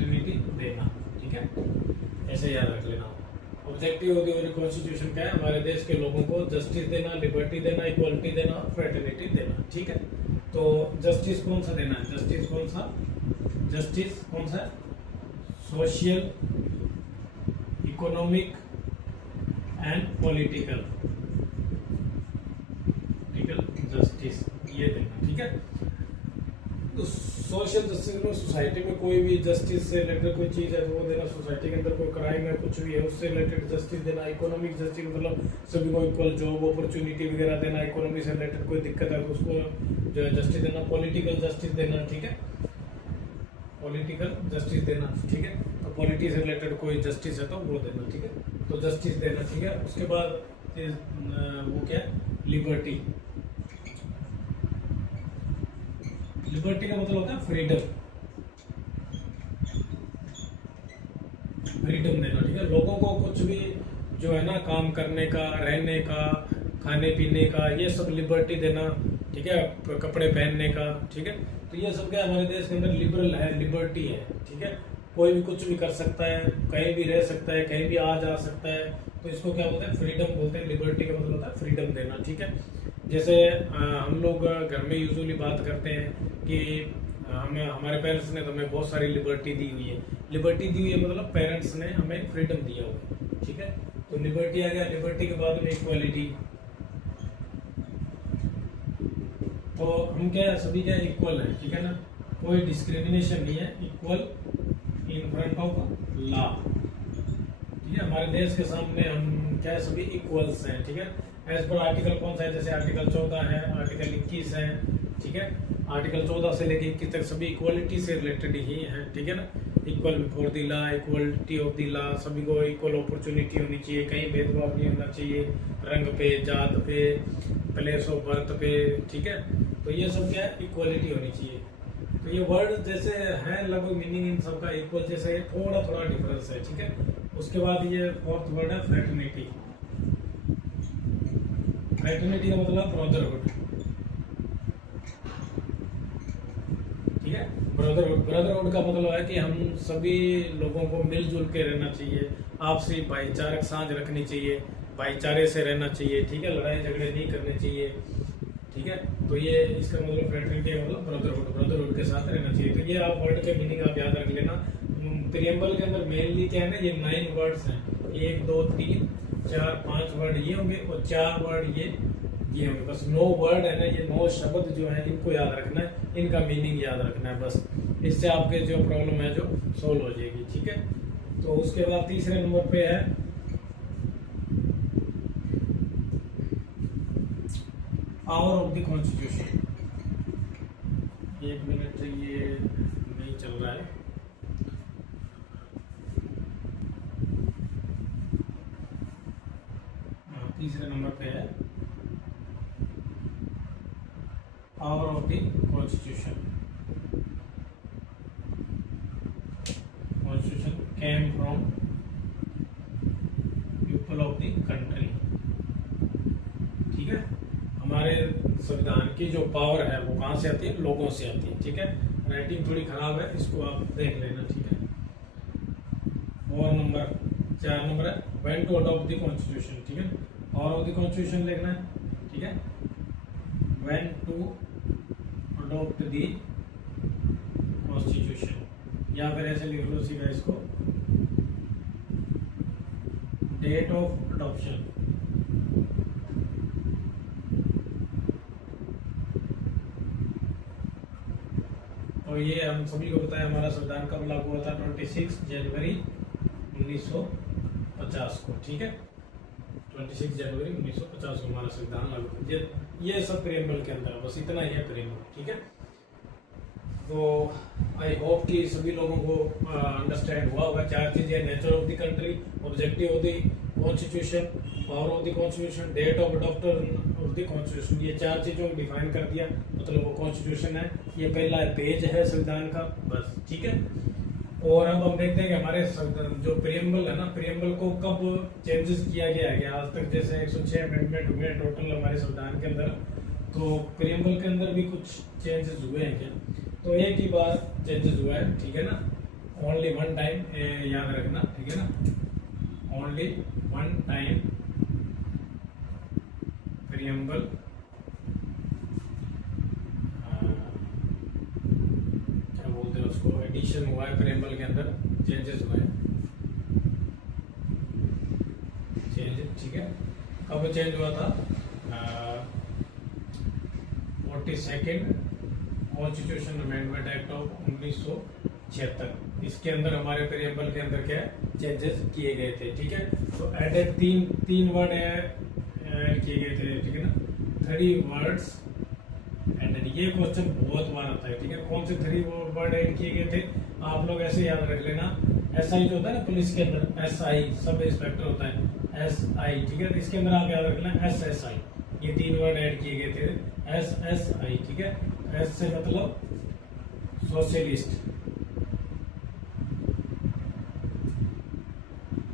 Fraternity देना, ठीक है, ऐसे याद रख लेना। ऑब्जेक्टिव ऑफ द कॉन्स्टिट्यूशन क्या है? हमारे देश के लोगों को जस्टिस देना, लिबर्टी देना, इक्वालिटी देना, फ्रेटर्निटी देना, ठीक है। तो जस्टिस कौन सा देना है? जस्टिस कौन सा? Social, economic and political justice, ये देना, ठीक है। तो सोशल जस्टिस में सोसाइटी में कोई भी जस्टिस से रिलेटेड कोई चीज है तो वो देना, सोसाइटी के अंदर कोई क्राइम है कुछ भी है उससे रिलेटेड जस्टिस देना। इकोनॉमिक जस्टिस मतलब सभी को इक्वल जॉब अपॉर्चुनिटी वगैरह देना, इकोनॉमी से रिलेटेड कोई दिक्कत है तो उसको जो है जस्टिस देना। पॉलिटिकल जस्टिस देना, ठीक है, पॉलिटिकल जस्टिस देना, ठीक है। तो पॉलिटिक्स से रिलेटेड कोई जस्टिस है तो वो देना, ठीक है, तो जस्टिस देना, ठीक है। उसके बाद वो क्या है? लिबर्टी। लिबर्टी का मतलब होता है फ्रीडम देना, ठीक है। लोगों को कुछ भी जो है ना काम करने का, रहने का, खाने पीने का, ये सब लिबर्टी देना, ठीक है, कपड़े पहनने का, ठीक है। तो ये सब क्या हमारे देश के अंदर लिबरल है, लिबर्टी है, ठीक है। कोई भी कुछ भी कर सकता है, कहीं भी रह सकता है, कहीं भी आ जा सकता है, तो इसको क्या बोलते हैं? फ्रीडम बोलते हैं। लिबर्टी का मतलब होता है फ्रीडम देना, ठीक है। जैसे हम लोग घर में यूजुअली बात करते हैं कि हमें हमारे पेरेंट्स ने तो हमें बहुत सारी लिबर्टी दी हुई है। लिबर्टी दी हुई है मतलब पेरेंट्स ने हमें फ्रीडम दिया हुआ है, ठीक है। तो लिबर्टी आ गया। लिबर्टी के बाद में इक्वालिटी। तो हम क्या सभी क्या इक्वल है, ठीक है ना, कोई डिस्क्रिमिनेशन नहीं है, equal in front of law, ठीक है। हमारे देश के सामने हम क्या है? सभी इक्वल्स हैं, ठीक है। एज पर आर्टिकल कौन सा है? जैसे आर्टिकल 14 है, आर्टिकल 21 है, ठीक है। आर्टिकल 14 से लेकर 21 तक सभी इक्वलिटी से रिलेटेड ही है, ठीक है ना। Equal before the law, equality of the law, सभी को इक्वल अपॉर्चुनिटी होनी चाहिए, कहीं भेदभाव नहीं होना चाहिए, रंग पे, जात पे, प्लेस ऑफ बर्थ पे, ठीक है। तो ये सब क्या है? इक्वलिटी होनी चाहिए। तो ये वर्ड जैसे है लगभग मीनिंग इन सबका इक्वल जैसे थोड़ा थोड़ा डिफरेंस है, ठीक है। उसके बाद ये फोर्थ वर्ड है फ्रेटर्निटी। फ्रेटर्निटी का मतलब ब्रदरहुड, ठीक है। ब्रदरहुड का मतलब है कि हम सभी लोगों को मिलजुल के रहना चाहिए, आपसी भाईचारक साझ रखनी चाहिए, भाईचारे से रहना चाहिए, ठीक है, लड़ाई झगड़े नहीं करने चाहिए, ठीक है। तो ये इसका मतलब फ्रेटर्निटी का मतलब ब्रदरहुड के साथ रहना चाहिए। तो ये आप वर्ड के मीनिंग आप याद रख लेना। प्रियम्बल के अंदर मेनली क्या है ना, ये 9 वर्ड्स हैं, 1 2 3 4 5 वर्ड ये होंगे और 4 वर्ड ये होंगे, बस 9 वर्ड है ना, ये 9 शब्द जो है इनको याद रखना है, इनका मीनिंग याद रखना है, बस इससे आपके जो प्रॉब्लम है जो सोल्व हो जाएगी, ठीक है। तो उसके बाद तीसरे नंबर पे है power of the constitution. 1 minute ये नहीं चल रहा है। तीसरे नंबर पे है power of the constitution. Constitution came from people of the country, ठीक है। हमारे संविधान की जो पावर है वो कहाँ से आती है? लोगों से आती है, ठीक है। राइटिंग थोड़ी खराब है, इसको आप देख लेना, ठीक है। और नंबर 4 नंबर है when to adopt the constitution, ठीक है। पावर ऑफ द कॉन्स्टिट्यूशन लिखना है, ठीक है। When to adopt the constitution, या फिर ऐसे लिख लो सीधा इसको, डेट ऑफ अडॉप्शन, और ये हम सभी को पता है हमारा संविधान कब लागू हुआ था? 26 जनवरी 1950 को, ठीक है। 26 जनवरी 1950 को हमारा संविधान लागू हुआ। ये सब प्रेमबल के अंदर, बस इतना ही है प्रेमबल, ठीक है। तो आई होप कि सभी लोगों को अंडरस्टैंड हुआ होगा। 4 चीजें: nature of the country, objective of the constitution, power of the constitution, date of adoption of the constitution. ये 4 चीजों को डिफाइन कर दिया, मतलब वो कॉन्स्टिट्यूशन है। ये पहला पेज है संविधान का, बस, ठीक है। और अब हम देखते हैं कि हमारे जो प्रियम्बल है ना, प्रियम्बल को कब चेंजेस किया गया है आज तक। जैसे 106 अमेंडमेंट हुए टोटल हमारे संविधान के अंदर, तो प्रियम्बल के अंदर भी कुछ चेंजेस हुए हैं क्या? तो एक ही बार चेंजेस हुआ है, ठीक है ना। ओनली वन टाइम याद रखना, ठीक है ना, ओनली वन टाइम प्रीएम्बल क्या बोलते हैं उसको, एडिशन हुआ है प्रीएम्बल के अंदर, चेंजेस हुए हैं, चेंज, ठीक है। कब चेंज हुआ था? 42nd constitution amendment act of 1976, इसके अंदर हमारे प्रीएम्बल के अंदर क्या चेंजेस किए गए थे, ठीक है। तो एडेड तीन वर्ड ऐड किए गए थे, ठीक है ना, 3 वर्ड्स एडेड। ये क्वेश्चन बहुत बार आता है, ठीक है। कौन से 3 वर्ड ऐड किए गए थे? आप लोग ऐसे याद रख लेना, SI जो होता है ना पुलिस के अंदर, SI सब इंस्पेक्टर होता है, SI, ठीक है। तो इसके अंदर आप याद रख लेना SSI, ये 3 वर्ड ऐड किए गए थे, SSI, ठीक है। S से मतलब सोशलिस्ट,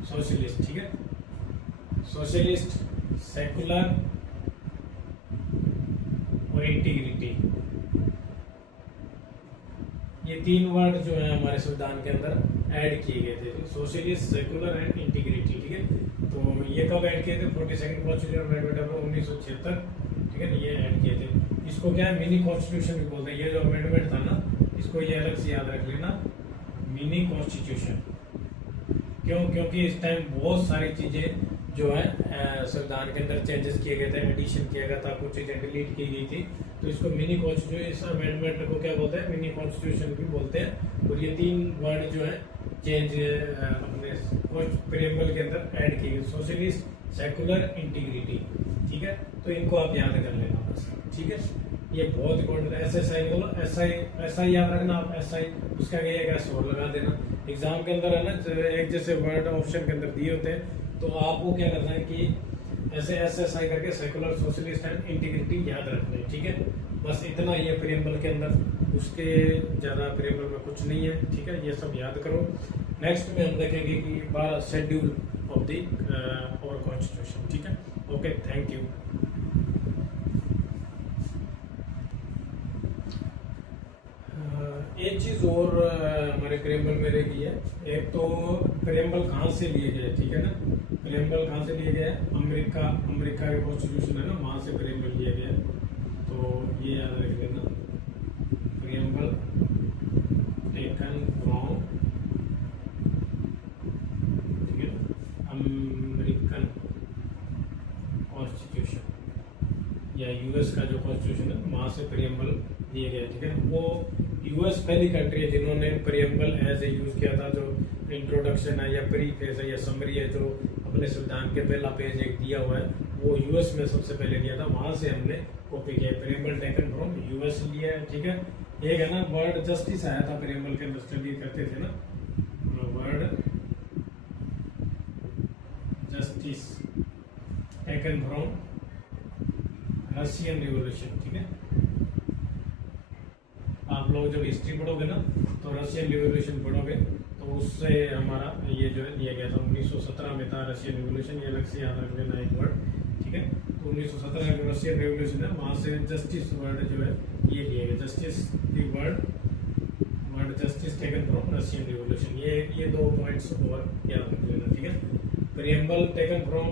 सोशलिस्ट, ठीक है, सोशलिस्ट, सेकुलर और इंटीग्रिटी, ये 3 वर्ड जो है हमारे संविधान के अंदर ऐड किए गए थे, सोशलिस्ट, सेकुलर एंड इंटीग्रिटी, ठीक है। तो ये कब ऐड किए थे? 42nd कॉन्स्टिट्यूशन अमेंडमेंट ऑफ 1976, ठीक है, ये ऐड किए थे। इसको क्या है, मिनी कॉन्स्टिट्यूशन भी बोलते हैं। ये जो अमेंडमेंट था ना, इसको ये अलग से याद रख लेना, मिनी कॉन्स्टिट्यूशन। क्यों? क्योंकि इस टाइम बहुत सारी चीजें जो है संविधान के अंदर चेंजेस किए गए थे, एडिशन किया गया था, कुछ चीजें डिलीट की गई थी, तो इसको मिनी कॉन्स्टिट्यूशन, इस अमेंडमेंट को क्या बोलते हैं? मिनी कॉन्स्टिट्यूशन भी बोलते हैं। और ये 3 वर्ड जो है चेंज अपने प्रीएम्बल के अंदर ऐड किए गए, सोशलिस्ट, सेकुलर, इंटीग्रिटी, ठीक है। तो इनको आप याद कर लेना बस, ठीक है। ये बहुत इंपॉर्टेंट है। SSI बोलो, SI याद रखना आप, SI, उसका क्या है, S और लगा देना। एग्जाम के अंदर है ना, एक जैसे वर्ड ऑप्शन के अंदर दिए होते हैं, तो आपको क्या करना है कि ऐसे SSI करके सेकुलर, सोशलिस्ट एंड इंटीग्रिटी याद रखना है, ठीक है। बस इतना ही है प्रीएम्बल के अंदर, उसके ज्यादा प्रीएम्बल में कुछ नहीं है, ठीक है। ये सब याद करो। नेक्स्ट में हम देखेंगे कि 12 शेड्यूल ऑफ द और कॉन्स्टिट्यूशन, ठीक है। Okay, thank you. एक चीज और हमारे प्रीएम्बल में रह गई है, एक तो प्रीएम्बल कहाँ से लिए गए, ठीक है ना। प्रीएम्बल कहाँ से लिए गए? अमेरिका के कॉन्स्टिट्यूशन है ना, वहां से प्रीएम्बल लिए गए। तो ये याद रख लेना, प्रीएम्बल टेकन फ्रॉम, ठीक है, अमेरिकन कॉन्स्टिट्यूशन या यूएस का जो कॉन्स्टिट्यूशन है, वहां से प्रीएम्बल दिए गए, ठीक है। वो यूएस पहली कंट्री है जिन्होंने प्रीएम्बल एज ए यूज किया था। जो इंट्रोडक्शन है या प्रीफेस है या समरी है, जो अपने संविधान के पहला पेज एक दिया हुआ है, वो यूएस में सबसे पहले दिया था, वहां से हमने कॉपी किया। प्रीएम्बल टेकन फ्रॉम यूएस लिया है, ठीक है। एक है ना वर्ड जस्टिस आया था प्रीएम्बल के अंदर, स्टडी करते थे ना, word justice taken from Russian revolution, ठीक है। आप लोग जब हिस्ट्री पढ़ोगे ना, तो रशियन रिवॉल्यूशन पढ़ोगे, तो उससे हमारा ये जो है लिया गया था। 1917 में था रशियन रिवॉल्यूशन, ये अलग से याद रख लेना एक वर्ड, ठीक है। तो 1917 में रशियन रिवॉल्यूशन है, वहां से जस्टिस वर्ड जो है ये लिया गया, justice the word justice taken from Russian revolution. ये 2 पॉइंट्स और याद रख लेना, ठीक है। प्रीएम्बल टेकन फ्रॉम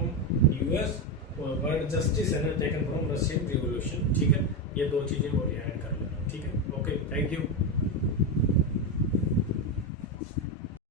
यूएस और वर्ड जस्टिस है ना टेकन फ्रॉम रशियन रिवॉल्यूशन, ठीक है। ये 2 चीजें और ऐड कर लेना, ठीक है। Okay, thank you.